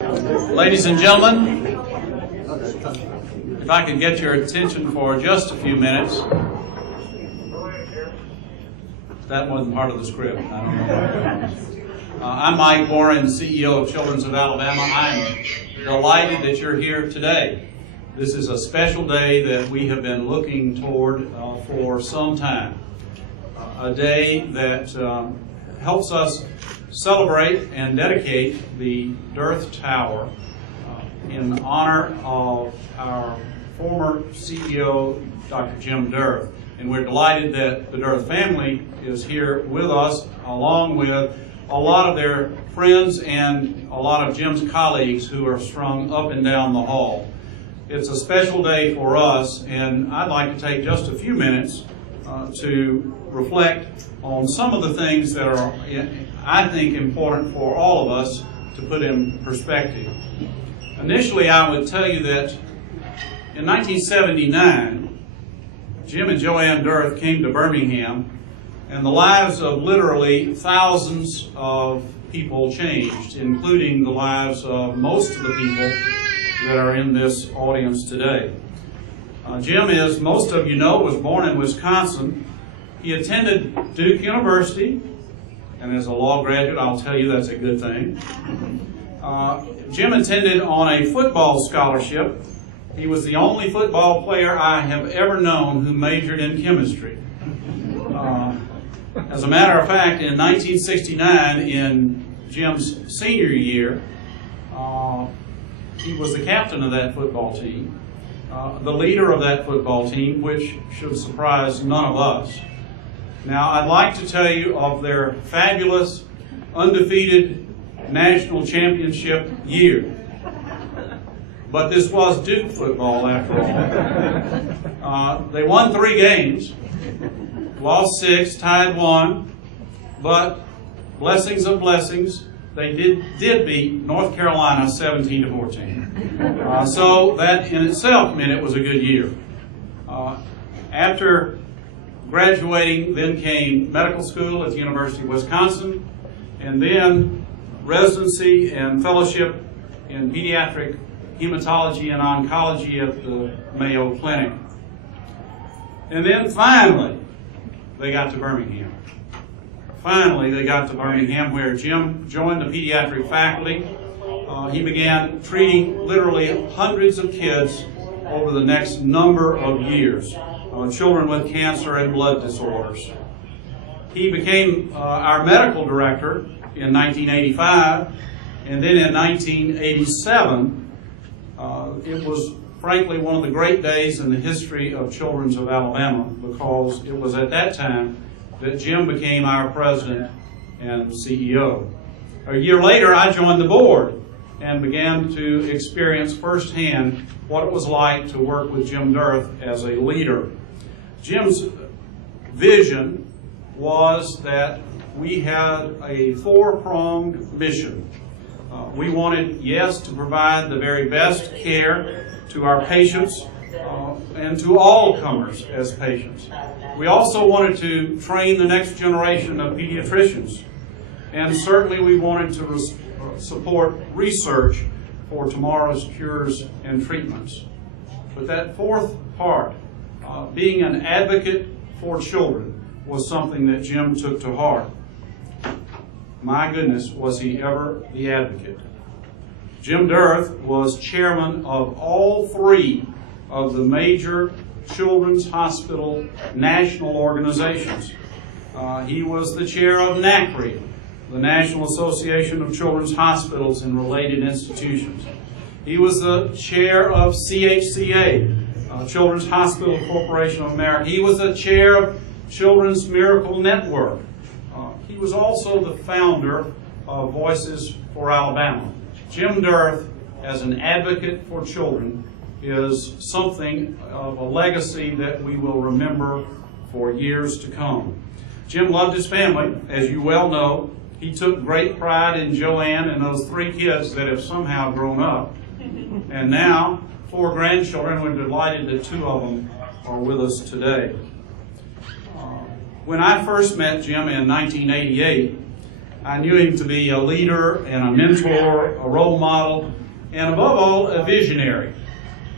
Ladies and gentlemen, if I could get your attention for just a few minutes. That wasn't part of the script. I don't know. I'm Mike Warren, CEO of Children's of Alabama. I'm delighted that you're here today. This is a special day that we have been looking toward for some time. A day that helps us celebrate and dedicate the Dearth Tower in honor of our former CEO, Dr. Jim Dearth. And we're delighted that the Dearth family is here with us, along with a lot of their friends and a lot of Jim's colleagues who are strung up and down the hall. It's a special day for us, and I'd like to take just a few minutes to reflect on some of the things that are, I think, important for all of us to put in perspective. Initially, I would tell you that in 1979, Jim and Joanne Dearth came to Birmingham, and the lives of literally thousands of people changed, including the lives of most of the people that are in this audience today. Jim, as most of you know, was born in Wisconsin. He attended Duke University, and as a law graduate, I'll tell you that's a good thing. Jim attended on a football scholarship. He was the only football player I have ever known who majored in chemistry. As a matter of fact, in 1969, in Jim's senior year, he was the captain of that football team, the leader of that football team, which should surprise none of us. Now, I'd like to tell you of their fabulous, undefeated national championship year. But this was Duke football, after all. They won 3 games, lost 6, tied 1, but blessings of blessings, they did beat North Carolina 17-14. So that in itself meant it was a good year. After graduating, then came medical school at the University of Wisconsin, and then residency and fellowship in pediatric hematology and oncology at the Mayo Clinic. And then finally, they got to Birmingham. Finally, they got to Birmingham, where Jim joined the pediatric faculty. He began treating literally hundreds of kids over the next number of years, children with cancer and blood disorders. He became our medical director in 1985, and then in 1987, it was frankly one of the great days in the history of Children's of Alabama, because it was at that time that Jim became our president and CEO. A year later, I joined the board and began to experience firsthand what it was like to work with Jim Dearth as a leader. Jim's vision was that we had a 4-pronged mission. We wanted, yes, to provide the very best care to our patients and to all comers as patients. We also wanted to train the next generation of pediatricians, and certainly we wanted to support research for tomorrow's cures and treatments. But that 4th part, being an advocate for children, was something that Jim took to heart. My goodness, was he ever the advocate. Jim Dearth was chairman of all 3 of the major children's hospital national organizations. He was the chair of NACRI, the National Association of Children's Hospitals and Related Institutions. He was the chair of CHCA, Children's Hospital Corporation of America. He was the chair of Children's Miracle Network. He was also the founder of Voices for Alabama. Jim Dearth, as an advocate for children, is something of a legacy that we will remember for years to come. Jim loved his family, as you well know. He took great pride in Joanne and those 3 kids that have somehow grown up. And now, 4 grandchildren. We're delighted that 2 of them are with us today. When I first met Jim in 1988, I knew him to be a leader and a mentor, a role model, and above all, a visionary.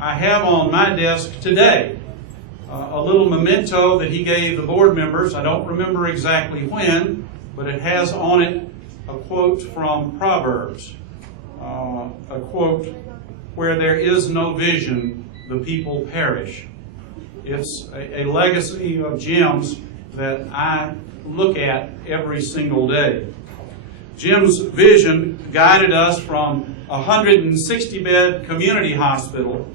I have on my desk today a little memento that he gave the board members. I don't remember exactly when, but it has on it a quote from Proverbs, a quote, "Where there is no vision, the people perish." It's a legacy of Jim's that I look at every single day. Jim's vision guided us from a 160-bed community hospital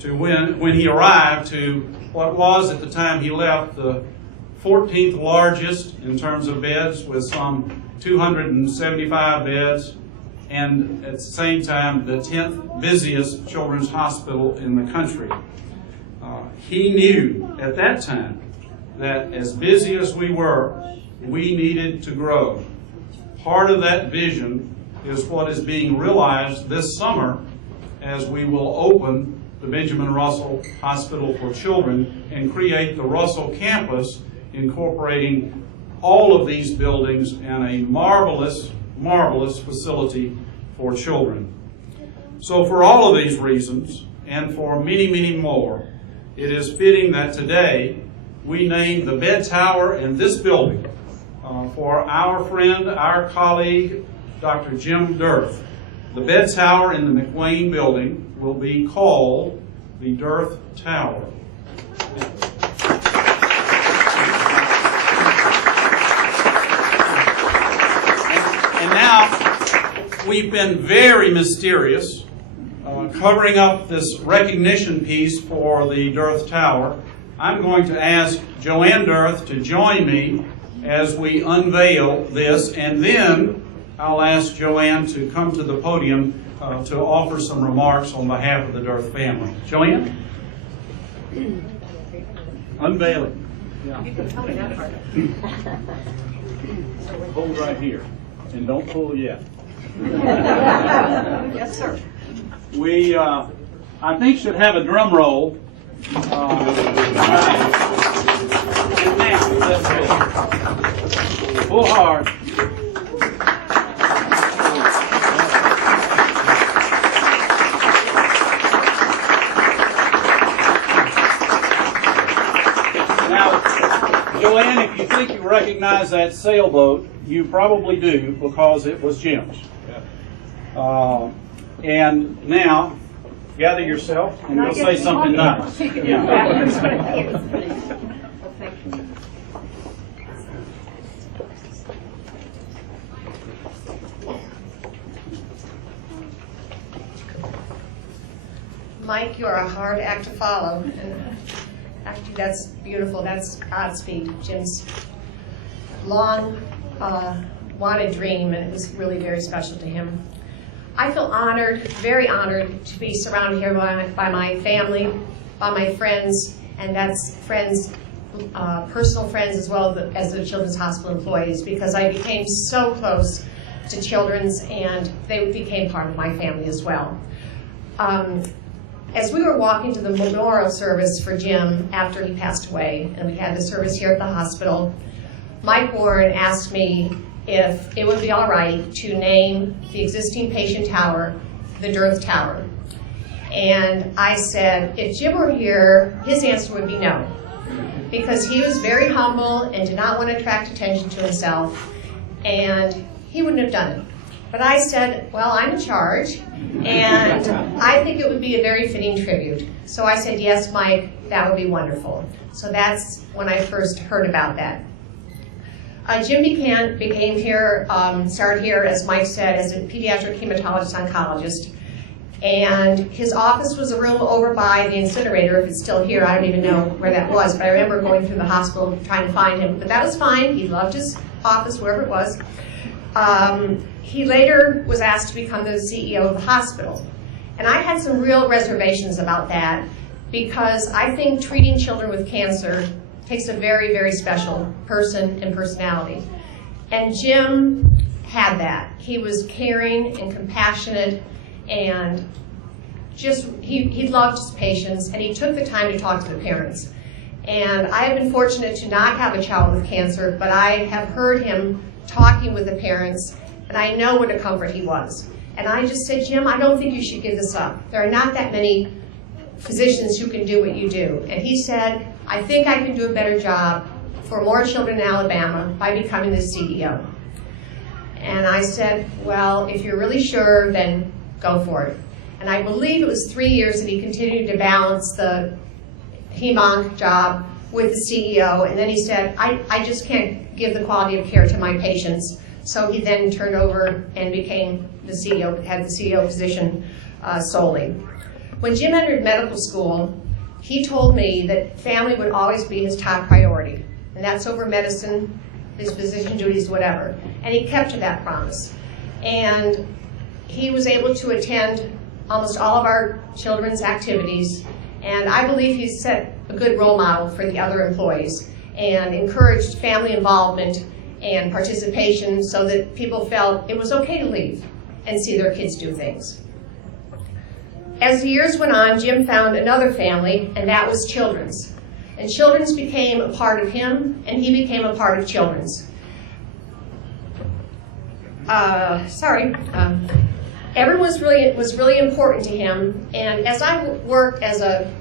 to when he arrived to what was at the time he left the 14th largest in terms of beds with some 275 beds, and at the same time the 10th busiest children's hospital in the country. He knew at that time that as busy as we were, we needed to grow. Part of that vision is what is being realized this summer as we will open the Benjamin Russell Hospital for Children and create the Russell campus, incorporating all of these buildings and a marvelous, marvelous facility for children. So for all of these reasons, and for many, many more, it is fitting that today we name the bed tower in this building for our friend, our colleague, Dr. Jim Dearth. The bed tower in the McWayne building will be called the Dearth Tower. And now, we've been very mysterious, covering up this recognition piece for the Dearth Tower. I'm going to ask Joanne Dearth to join me as we unveil this, and then I'll ask Joanne to come to the podium to offer some remarks on behalf of the Dearth family. Joanne? Unveiling. Yeah. You can tell me that part. Hold right here, and don't pull yet. Yes, sir. We, I think, should have a drum roll. And now, let's go. Pull hard. Now, Joanne, if you think you recognize that sailboat, you probably do because it was Jim's. And now, gather yourself and we'll say something nice. Mike, you're a hard act to follow. And actually, that's beautiful. That's Godspeed, Jim's long wanted dream, and it was really very special to him. I feel honored, very honored, to be surrounded here by my family, by my friends, and that's friends, personal friends as well as the Children's Hospital employees, because I became so close to Children's and they became part of my family as well. As we were walking to the memorial service for Jim after he passed away, and we had the service here at the hospital, Mike Warren asked me if it would be all right to name the existing patient tower the Dearth Tower. And I said, if Jim were here, his answer would be no, because he was very humble and did not want to attract attention to himself, and he wouldn't have done it. But I said, well, I'm in charge, and I think it would be a very fitting tribute. So I said, yes, Mike, that would be wonderful. So that's when I first heard about that. Jim became here, started here, as Mike said, as a pediatric hematologist oncologist. And his office was a room over by the incinerator. If it's still here, I don't even know where that was, but I remember going through the hospital trying to find him. But that was fine. He loved his office, wherever it was. He later was asked to become the CEO of the hospital. And I had some real reservations about that, because I think treating children with cancer takes a very, very special person and personality. And Jim had that. He was caring and compassionate, and just, he loved his patients, and he took the time to talk to the parents. And I have been fortunate to not have a child with cancer, but I have heard him talking with the parents, and I know what a comfort he was. And I just said, Jim, I don't think you should give this up. There are not that many physicians who can do what you do. And he said, I think I can do a better job for more children in Alabama by becoming the CEO. And I said, well, if you're really sure, then go for it. And I believe it was 3 years that he continued to balance the hem-onc job with the CEO. And then he said, I just can't give the quality of care to my patients. So he then turned over and became the CEO, had the CEO position solely. When Jim entered medical school, he told me that family would always be his top priority. And that's over medicine, his physician duties, whatever. And he kept to that promise. And he was able to attend almost all of our children's activities. And I believe he set a good role model for the other employees and encouraged family involvement and participation so that people felt it was okay to leave and see their kids do things. As the years went on, Jim found another family, and that was Children's. And Children's became a part of him, and he became a part of Children's. Everyone was really important to him, and as I worked as a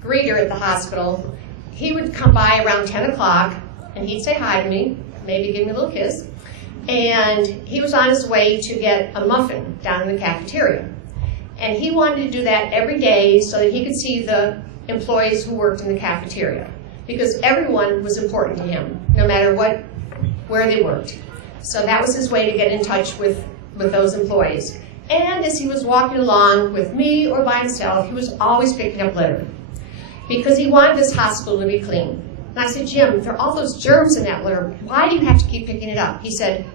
greeter at the hospital, he would come by around 10 o'clock, and he'd say hi to me, maybe give me a little kiss, and he was on his way to get a muffin down in the cafeteria. And he wanted to do that every day so that he could see the employees who worked in the cafeteria, because everyone was important to him, no matter where they worked. So that was his way to get in touch with those employees. And as he was walking along with me or by himself, he was always picking up litter, because he wanted this hospital to be clean. And I said, Jim, there are all those germs in that litter. Why do you have to keep picking it up? He said,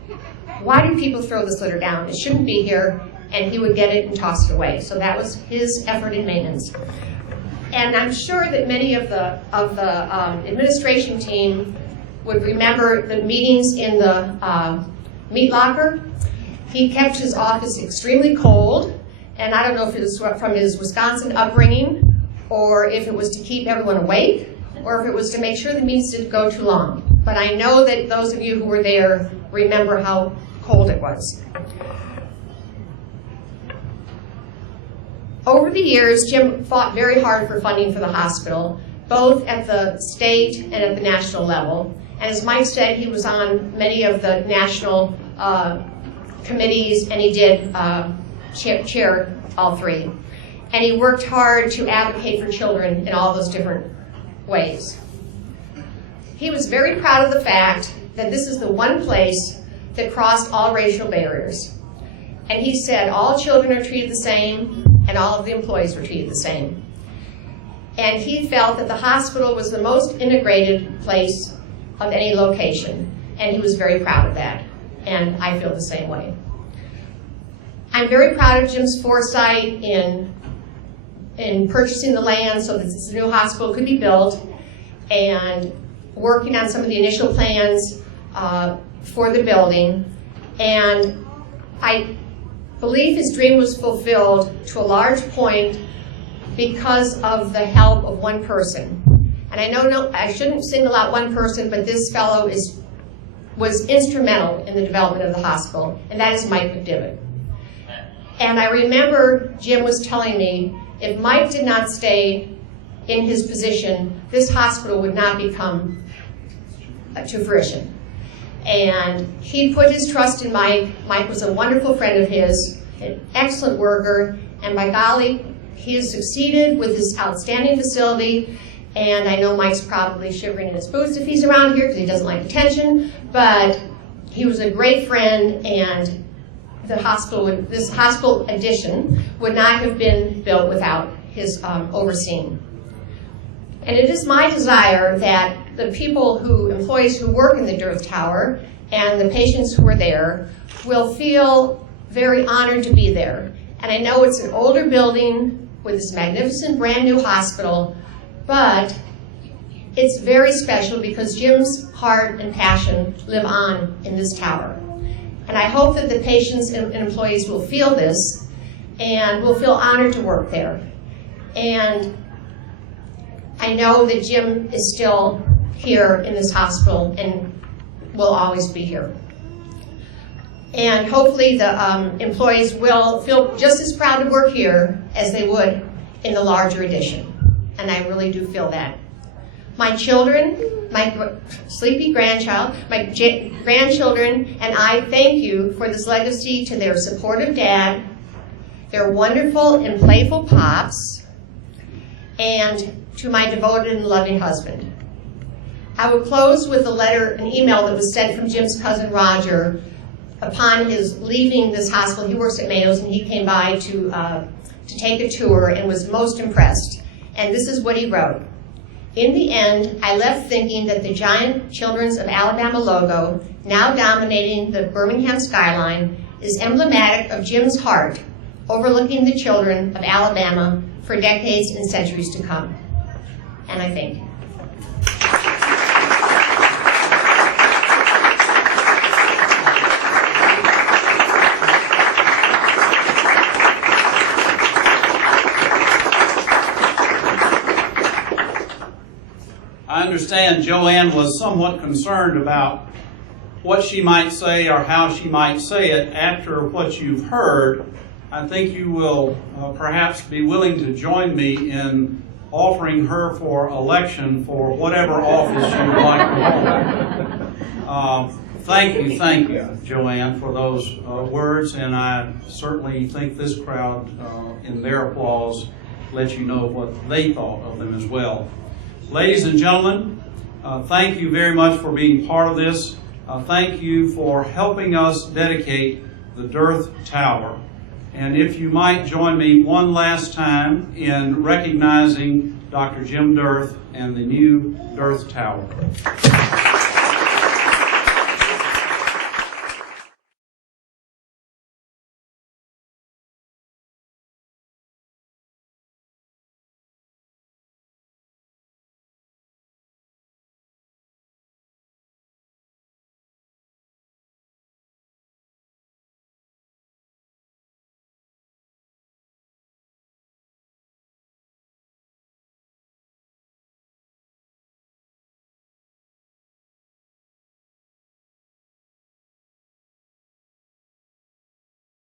why do people throw this litter down? It shouldn't be here. And he would get it and toss it away. So that was his effort in maintenance. And I'm sure that many of the administration team would remember the meetings in the meat locker. He kept his office extremely cold, and I don't know if it was from his Wisconsin upbringing, or if it was to keep everyone awake, or if it was to make sure the meetings didn't go too long. But I know that those of you who were there remember how cold it was. Over the years, Jim fought very hard for funding for the hospital, both at the state and at the national level. And as Mike said, he was on many of the national committees, and he did chair all three. And he worked hard to advocate for children in all those different ways. He was very proud of the fact that this is the one place that crossed all racial barriers. And he said all children are treated the same, and all of the employees were treated the same. And he felt that the hospital was the most integrated place of any location, and he was very proud of that, and I feel the same way. I'm very proud of Jim's foresight in purchasing the land so that this new hospital could be built, and working on some of the initial plans for the building. And I believe his dream was fulfilled to a large point because of the help of one person. And I know I shouldn't single out one person, but this fellow was instrumental in the development of the hospital, and that is Mike McDivitt. And I remember Jim was telling me, if Mike did not stay in his position, this hospital would not become to fruition. And he put his trust in Mike. Mike was a wonderful friend of his, an excellent worker, and by golly, he has succeeded with this outstanding facility. And I know Mike's probably shivering in his boots if he's around here because he doesn't like attention, but he was a great friend, and this hospital addition would not have been built without his overseeing. And it is my desire that the employees who work in the Dearth Tower and the patients who are there will feel very honored to be there. And I know it's an older building with this magnificent brand new hospital, but it's very special because Jim's heart and passion live on in this tower. And I hope that the patients and employees will feel this and will feel honored to work there. And I know that Jim is still here in this hospital and will always be here. And hopefully the employees will feel just as proud to work here as they would in the larger addition. And I really do feel that. My children, my sleepy grandchild, my grandchildren, and I thank you for this legacy to their supportive dad, their wonderful and playful pops, and to my devoted and loving husband. I will close with an email that was sent from Jim's cousin Roger upon his leaving this hospital. He works at Mayo's, and he came by to take a tour and was most impressed. And this is what he wrote. In the end, I left thinking that the giant Children's of Alabama logo, now dominating the Birmingham skyline, is emblematic of Jim's heart, overlooking the children of Alabama for decades and centuries to come. And I thank you. I understand Joanne was somewhat concerned about what she might say or how she might say it. After what you've heard, I think you will perhaps be willing to join me in offering her for election for whatever office you would like to hold. Thank you, Joanne, for those words, and I certainly think this crowd, in their applause, let you know what they thought of them as well. Ladies and gentlemen, thank you very much for being part of this. Thank you for helping us dedicate the Dearth Tower. And if you might join me one last time in recognizing Dr. Jim Dearth and the new Dearth Tower.